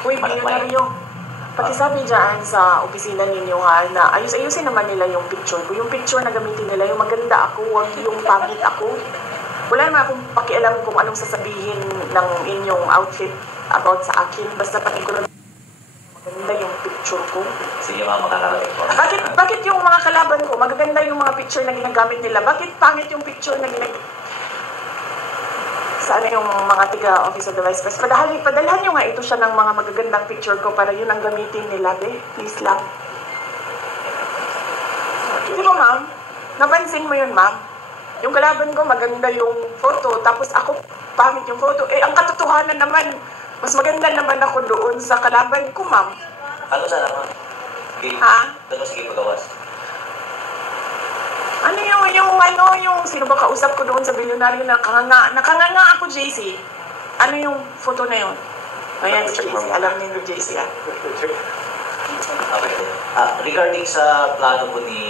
Uy, bilyonaryo. Pakisabi dyan sa opisina ninyo nga na ayusin naman nila yung picture ko. Yung picture na gamitin nila, yung maganda ako, wag yung pangit ako. Wala naman akong pakialam kung anong sasabihin ng inyong outfit about sa akin. Basta pakiguran maganda yung picture ko. Sige ma'am, makakarating po. Bakit yung mga kalaban ko, magaganda yung mga picture na ginagamit nila? Bakit pangit yung picture na ginagamit? Sana yung mga tiga Office of the Vice President. Padalhan nyo nga ito siya ng mga magagandang picture ko para yun ang gamitin nila. Please lang. Di ba ma'am? Napansin mo yun ma'am? Yung kalaban ko maganda yung photo, tapos ako pangit yung photo. Eh, ang katotohanan naman, mas maganda naman ako doon sa kalaban ko ma'am. Ano sana ma'am? Ha? Ano sige pagawas? Ano yung sino ba kausap ko doon sa bilyonaryo na nakanganga ako, JC? Ano yung photo na yun? Ayan, si JC. Alam niyo yung JC, ah. Okay. Regarding sa plano po ni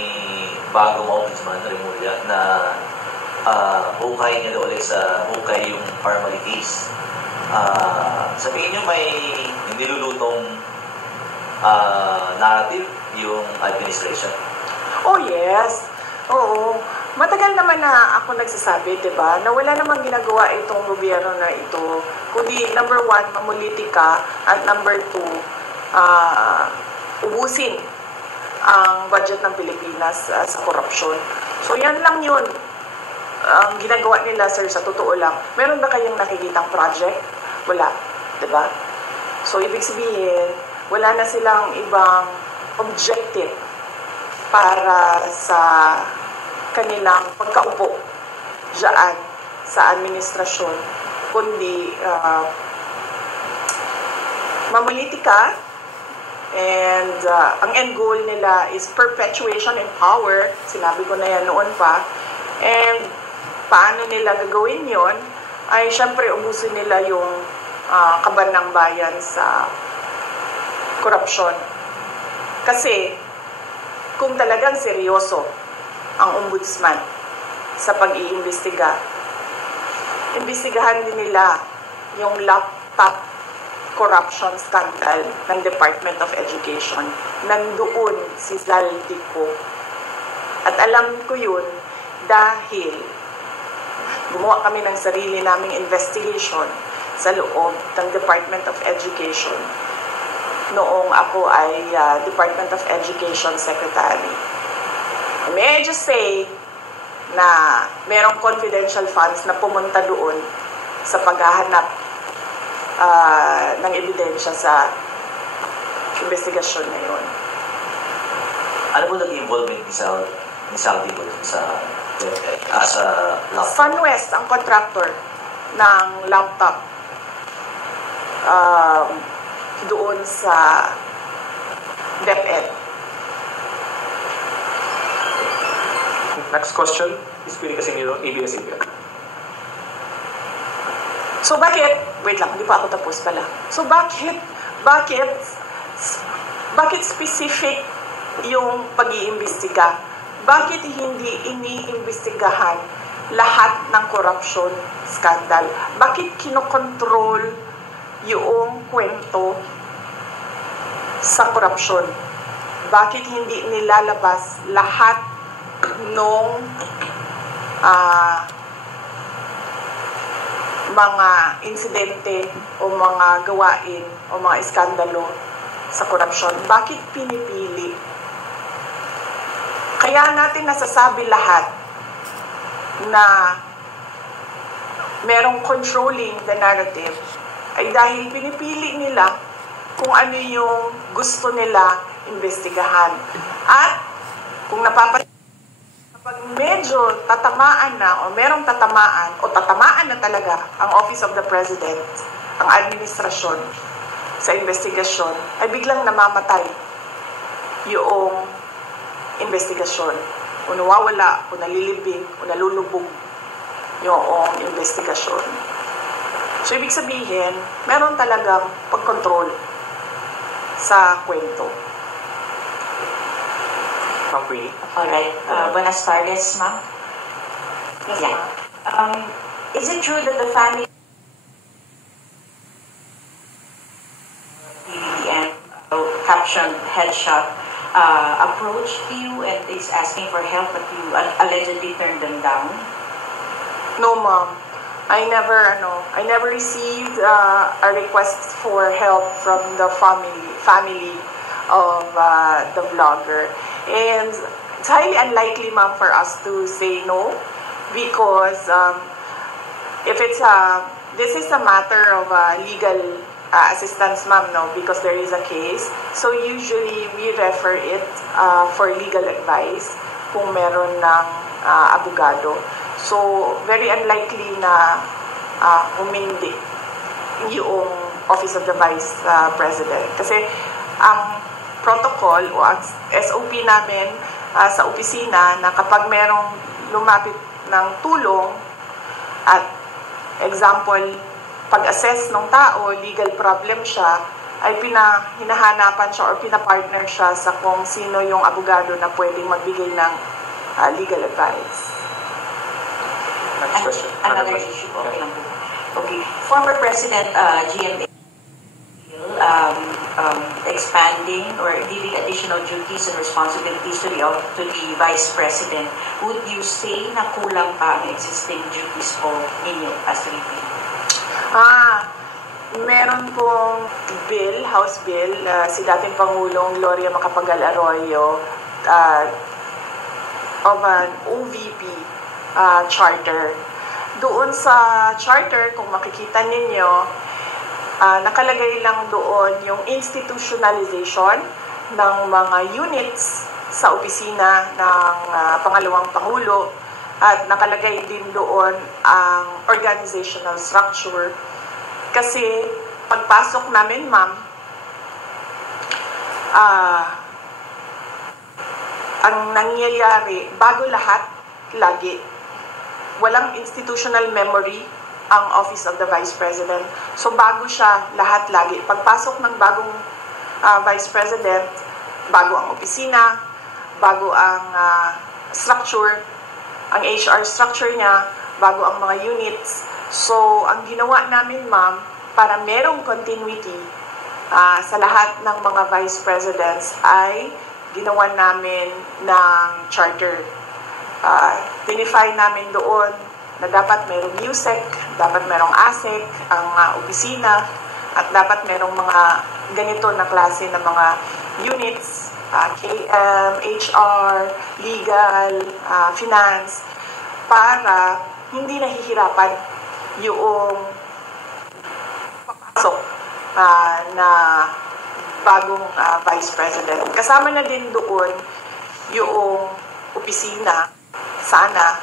bagong ombudsman, Remulla, na hukay niya doon ulit sa hukay yung formalities. Sabihin niyo may nilulutong narrative yung administration? Oh, yes. Oo. Matagal naman na ako nagsasabi, diba, na wala namang ginagawa itong gobyerno na ito. Kundi, number 1, mamulitika, at number 2, ubusin ang budget ng Pilipinas sa korupsyon. So, yan lang yun. Ang ginagawa nila, sir, sa totoo lang. Meron ba kayong nakikitang project? Wala. Diba? So, ibig sabihin, wala na silang ibang objective para sa kanilang pagkaupo dyan sa administrasyon, kundi mamulitika, and ang end goal nila is perpetuation in power. Sinabi ko na yan noon pa. And paano nila gagawin yon? Ay syempre ubusin nila yung kaban ng bayan sa korupsyon. Kasi kung talagang seryoso ang ombudsman sa pag-iimbestiga, imbestigahan din nila yung laptop corruption scandal ng Department of Education. Nandoon si Zaldico. At alam ko yun dahil gumawa kami ng sarili naming investigation sa loob ng Department of Education noong ako ay Department of Education Secretary. May I just say na merong confidential funds na pumunta doon sa paghahanap ng ebidensya sa investigasyon na yun. Ano po naging involvement ni Saldi po sa laptop? Funwest ang contractor ng laptop doon sa DepEd. Next question is Pili Casimiro, ABS-CBN. So bakit, wait lang, hindi pa ako tapos pala. So bakit specific yung pag-iimbestiga? Bakit hindi iniimbestigahan lahat ng corruption scandal? Bakit kinokontrol yung kwento sa corruption? Bakit hindi nilalabas lahat nung mga insidente o mga gawain o mga iskandalo sa korupsyon? Bakit pinipili? Kaya natin nasasabi lahat na merong controlling the narrative ay dahil pinipili nila kung ano yung gusto nila investigahan. At kung pag medyo tatamaan na o merong tatamaan o tatamaan na talaga ang Office of the President, ang administrasyon sa investigasyon, ay biglang namamatay yung investigasyon. O nawawala, o nalilibing, o nalulubog yung investigasyon. So, ibig sabihin, meron talagang pagkontrol sa kwento. Alright. Buenas tardes, ma'am. Yes, Yeah. Is it true that the family captioned headshot approached you and is asking for help, but you allegedly turned them down? No, ma'am. I never received a request for help from the family of the vlogger. And it's highly unlikely, ma'am, for us to say no, because if this is a matter of legal assistance, ma'am, no, because there is a case. So usually we refer it for legal advice kung meron ng abogado. So very unlikely na humindi yung Office of the Vice President. Kasi ang protocol o ang SOP namin sa opisina na kapag merong lumapit ng tulong at example, pag-assess ng tao, legal problem siya, ay hinahanapan siya or pinapartner siya sa kung sino yung abogado na pwedeng magbigay ng legal advice. Next question. Another issue. Okay lang po. Okay. Former President GMA expanding or giving additional duties and responsibilities to the Vice President. Would you say na kulang pa ang existing duties po ninyo as VP? Meron pong bill, House Bill, si dating Pangulong Gloria Macapagal Arroyo of an OVP charter. Doon sa charter, kung makikita ninyo, nakalagay lang doon yung institutionalization ng mga units sa opisina ng Pangalawang Pangulo at nakalagay din doon ang organizational structure. Kasi pagpasok namin, ma'am, ang nangyayari, bago lahat, lagi, walang institutional memory ang Office of the Vice President. So bago siya, lahat lagi. Pagpasok ng bagong Vice President, bago ang opisina, bago ang structure, ang HR structure niya, bago ang mga units. So, ang ginawa namin, ma'am, para merong continuity sa lahat ng mga Vice Presidents ay ginawa namin ng charter. Tinify namin doon na dapat merong USEC, dapat merong ASEC, ang opisina, at dapat merong mga ganito na klase ng mga units, KM, HR, legal, finance, para hindi nahihirapan yung papasok na bagong Vice President. Kasama na din doon yung opisina, sana,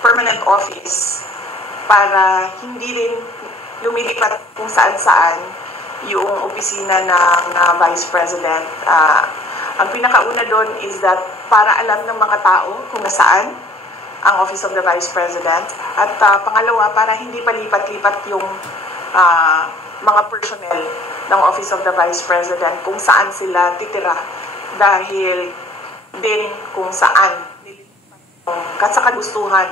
permanent office, para hindi rin lumilipat kung saan-saan yung opisina ng Vice President. Ang pinakauna doon is that para alam ng mga tao kung nasaan ang Office of the Vice President. At pangalawa, para hindi palipat-lipat yung mga personnel ng Office of the Vice President kung saan sila titira. Dahil din kung saan sa kagustuhan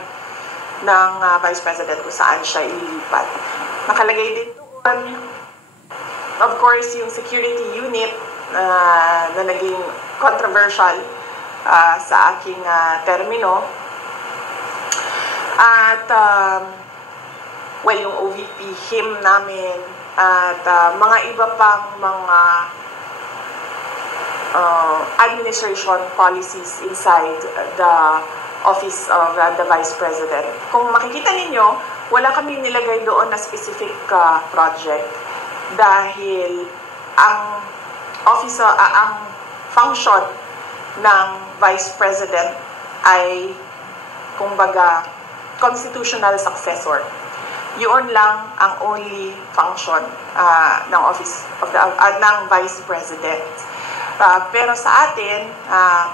ng Vice President kung saan siya ililipat. Nakalagay din doon, of course, yung security unit na naging controversial sa aking termino. At, well, yung OVP, him namin, at mga iba pang mga administration policies inside the Office of the Vice President. Kung makikita ninyo, wala kami nilagay doon na specific project dahil ang function ng Vice President ay kumbaga constitutional successor. Yun lang ang only function ng Office of the ng Vice President. Pero sa atin,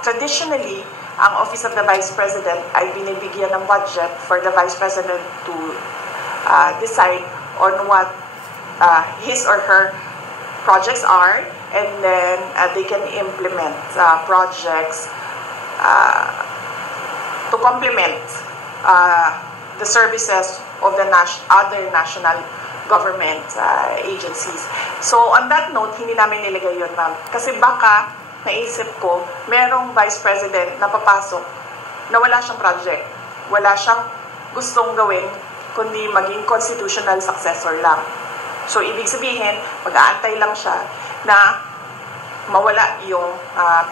traditionally, ang Office of the Vice President ay binibigyan ng budget for the Vice President to decide on what his or her projects are, and then they can implement projects to complement the services of the other national government agencies. So on that note, hindi namin nilagay yun, ma'am. Kasi baka, naisip ko, merong vice president na papasok na wala siyang project. Wala siyang gustong gawin, kundi maging constitutional successor lang. So ibig sabihin, mag-aantay lang siya na mawala yung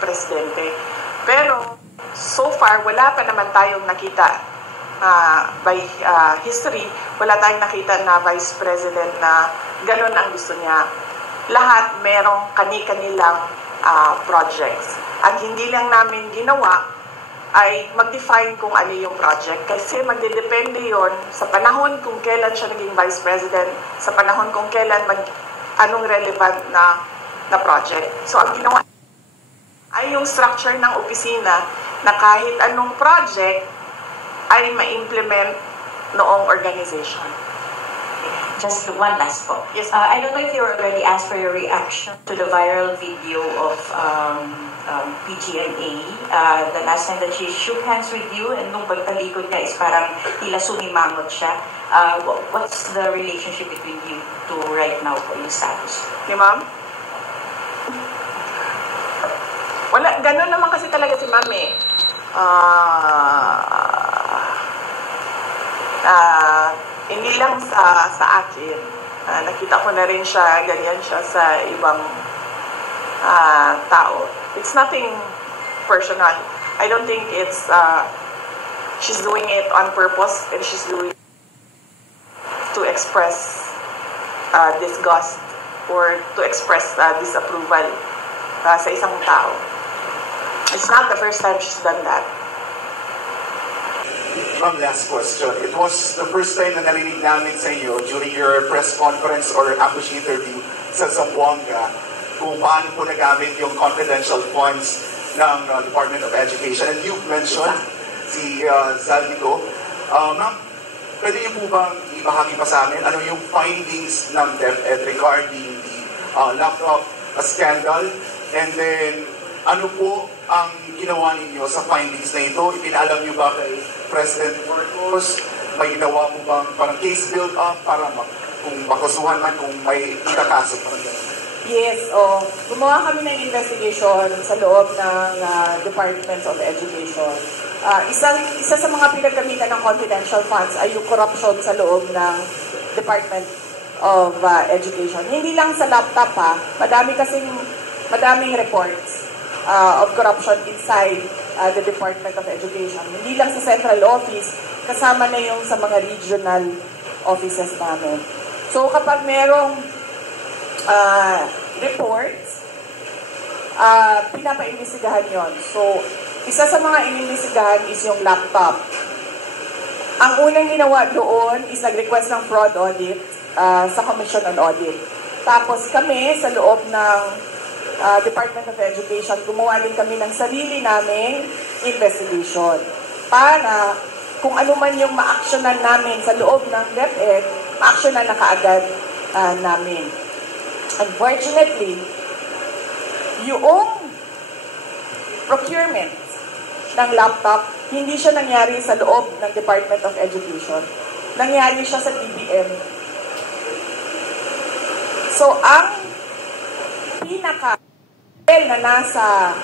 presidente. Pero so far, wala pa naman tayong nakita by history, wala tayong nakita na vice president na ganun ang gusto niya. Lahat merong kani-kanilang projects. At hindi lang namin ginawa ay mag-define kung ano yung project. Kasi magdedepende yon sa panahon kung kailan siya naging vice president, sa panahon kung kailan anong relevant na project. So ang ginawa ay yung structure ng opisina na kahit anong project ay ma-implement noong organization. Just one last po. Yes. I don't know if you already asked for your reaction to the viral video of PGNA. The last time that she shook hands with you and nung pagtalikod niya is parang tila sumimangot siya. What's the relationship between you two right now po, yung status? Okay, ma'am? Wala, ganun naman kasi talaga si ma'am eh. Hindi lang sa akin. Nakita ko na rin siya, ganyan siya sa ibang tao. It's nothing personal. I don't think it's, she's doing it on purpose and she's doing it to express disgust or to express disapproval sa isang tao. It's not the first time she's done that. Ma'am, last question. It was the first time na narinig namin sa inyo during your press conference or ambush interview sa Zamboanga kung paano po nagamit yung confidential funds ng Department of Education. And you've mentioned si Zaldico. Ma'am, pwede niyo po bang ibahagi pa sa amin ano yung findings ng DepEd regarding the laptop scandal? And then, ano po ang ginawa ninyo sa findings na ito? Ipinaalam niyo ba kay President Marcos? May ginawa po bang parang case build-up para kung makusuhan man, kung may ikakaso pa? Yes, gumawa kami ng investigation sa loob ng Department of Education. Isa sa mga pinagamitan ng confidential funds ay yung corruption sa loob ng Department of Education. Hindi lang sa laptop madaming reports of corruption inside the Department of Education. Hindi lang sa central office, kasama na yung sa mga regional offices namin. So kapag merong reports, pinapaimbestigahan yon. So isa sa mga inimbestigahan is yung laptop. Ang unang ginawa doon is nag-request ng fraud audit sa Commission on Audit. Tapos kami sa loob ng Department of Education, gumawa din kami ng sarili naming investigation para kung ano man yung ma-actionan namin sa loob ng DepEd, ma-actionan na kaagad namin. Unfortunately, yung procurement ng laptop, hindi siya nangyari sa loob ng Department of Education. Nangyari siya sa DBM. So, ang pinaka na nasa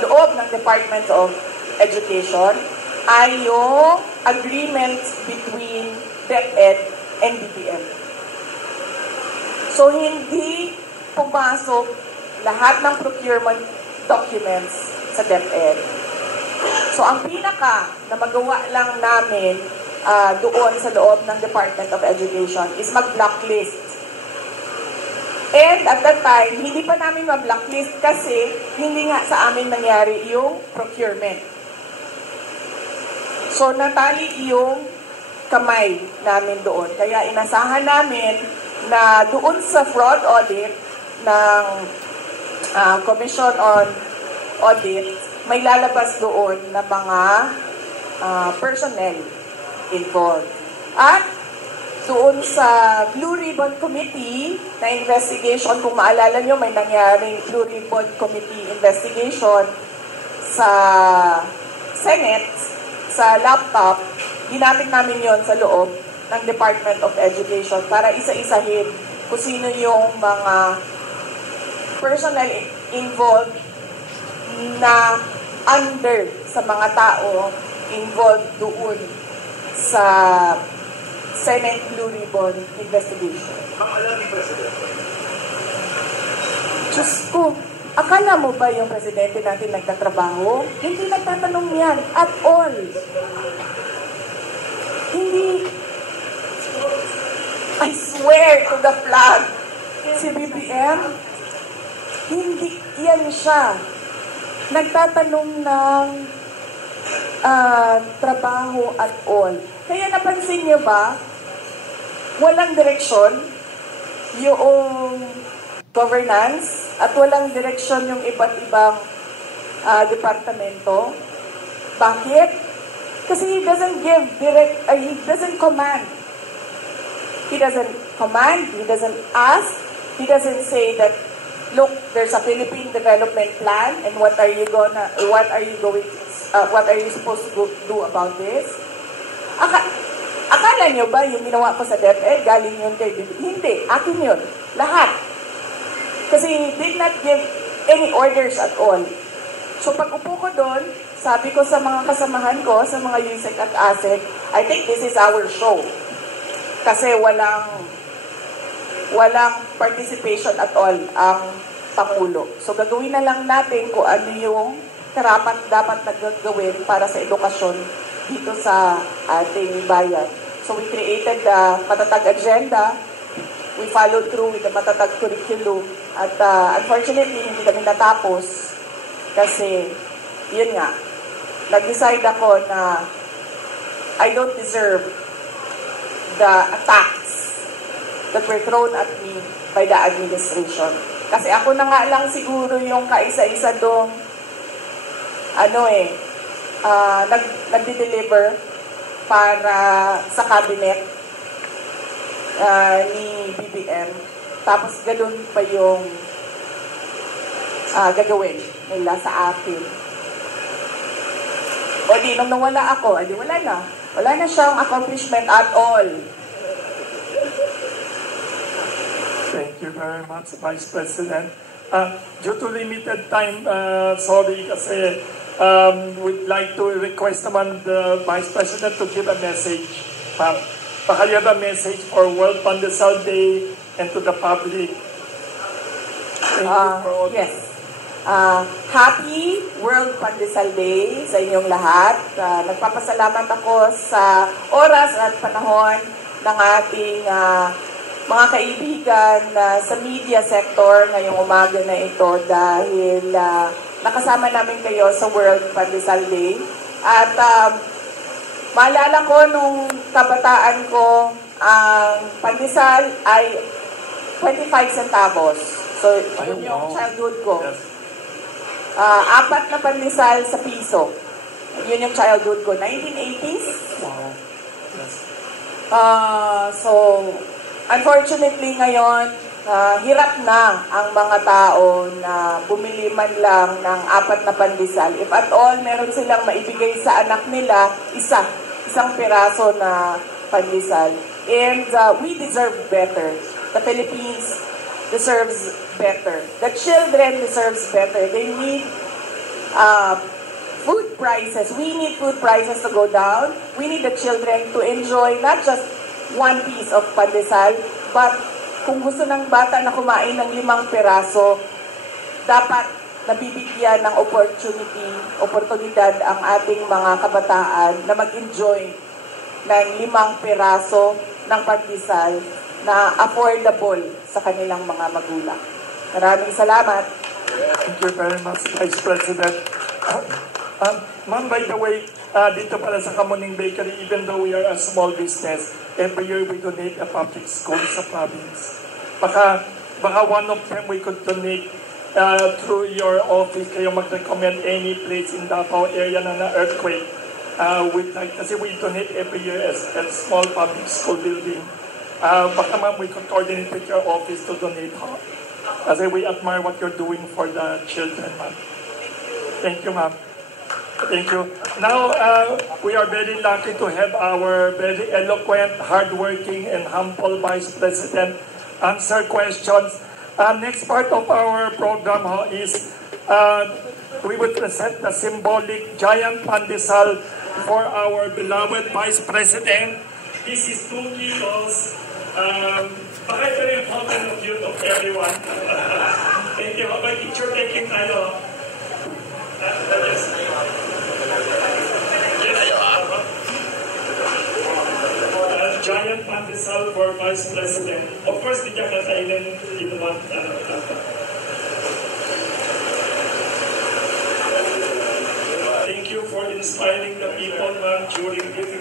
loob ng Department of Education ay yung agreement between DepEd and DBM. So, hindi pumasok lahat ng procurement documents sa DepEd. So, ang pinaka na magawa lang namin doon sa loob ng Department of Education is mag-blacklist. And at that time, hindi pa namin ma-blacklist kasi hindi nga sa amin nangyari yung procurement. So, natali yung kamay namin doon. Kaya inasahan namin na doon sa fraud audit ng Commission on Audit, may lalabas doon na mga personnel involved. At doon sa Blue Ribbon Committee na investigation, kung maalala nyo, may nangyaring Blue Ribbon Committee investigation sa Senate, sa laptop, ginamit namin yon sa loob ng Department of Education para isa-isahin kung sino yung mga personnel involved na under sa mga tao involved doon sa Senate Blue Ribbon investigation. Ma'am, alam ni President. Diyos ko, akala mo ba yung presidente natin nagtatrabaho? Hindi nagtatanong yan at all. Hindi. I swear to the flag, si BBM, hindi yan siya. Nagtatanong ng trabaho at all. Kaya napansin niyo ba, walang direksyon yung governance at walang direksyon yung iba't ibang departamento. Bakit? Kasi he doesn't give he doesn't command. He doesn't command, he doesn't ask, he doesn't say that, look, there's a Philippine development plan and what are you supposed to do about this? Akala nyo ba yung ginawa ko sa DepEd, galing yun kay BBM? Hindi, akin yun. Lahat. Kasi he did not give any orders at all. So pag upo ko doon, sabi ko sa mga kasamahan ko, sa mga USEC at ASEC, I think this is our show. Kasi walang participation at all ang Pangulo. So gagawin na lang natin kung ano yung dapat nagagawin para sa edukasyon dito sa ating bayan. So we created the matatag agenda, we followed through with the matatag curriculum, at unfortunately hindi kami natapos kasi yun nga, nag-decide ako na I don't deserve the attacks that were thrown at me by the administration. Kasi ako na nga lang siguro yung kaisa-isa doon, nagde-deliver para sa cabinet ni BBM. Tapos ganoon pa yung gagawin nila sa akin. O di, nung nawala ako, di wala na. Wala na siyang accomplishment at all. Thank you very much, Vice President. Due to limited time, sorry kasi we'd like to request naman the Vice President to give a message. Baka you have a message for World Pandesal Day and to the public. Thank you for all. Yes. Happy World Pandesal Day sa inyong lahat. Nagpapasalamat ako sa oras at panahon ng ating mga kaibigan sa media sector ngayong umaga na ito dahil nakasama namin kayo sa World Pandesal Day. At maalala ko nung kabataan ko, ang pandesal ay 25 centavos. So, yun yung childhood ko. Yes. 4 na pandesal sa piso. Yun yung childhood ko. 1980s. Wow. Yes. So, unfortunately ngayon, hirap na ang mga tao na bumili man lang ng 4 na pandesal. If at all, meron silang maibigay sa anak nila, isang piraso na pandesal. And we deserve better. The Philippines deserves better. The children deserves better. They need food prices. We need food prices to go down. We need the children to enjoy not just one piece of pandesal, but kung gusto ng bata na kumain ng 5 piraso, dapat nabibigyan ng oportunidad ang ating mga kabataan na mag-enjoy ng 5 piraso ng pandesal na affordable sa kanilang mga magulang. Maraming salamat. Thank you very much, Vice President. Ma'am, by the way, dito pala sa Kamuning Bakery, even though we are a small business, every year we donate a public school sa province. Baka one of them we could donate through your office, kayo mag-recommend any place in Davao area na earthquake. Kasi we donate every year as a small public school building. Baka ma'am, we could coordinate with your office to donate. Kasi we admire what you're doing for the children, ma'am. Thank you, ma'am. Thank you. Now, we are very lucky to have our very eloquent, hardworking, and humble Vice President answer questions. Next part of our program is we will present the symbolic giant pandesal for our beloved Vice President. This is 2 kilos. Pakita rin yung comment of YouTube, everyone. Thank you. May picture taking tayo. Giant pandesal for Vice President. Of course, di niya kakainin in one. Thank you for inspiring the people, ma'am, during difficult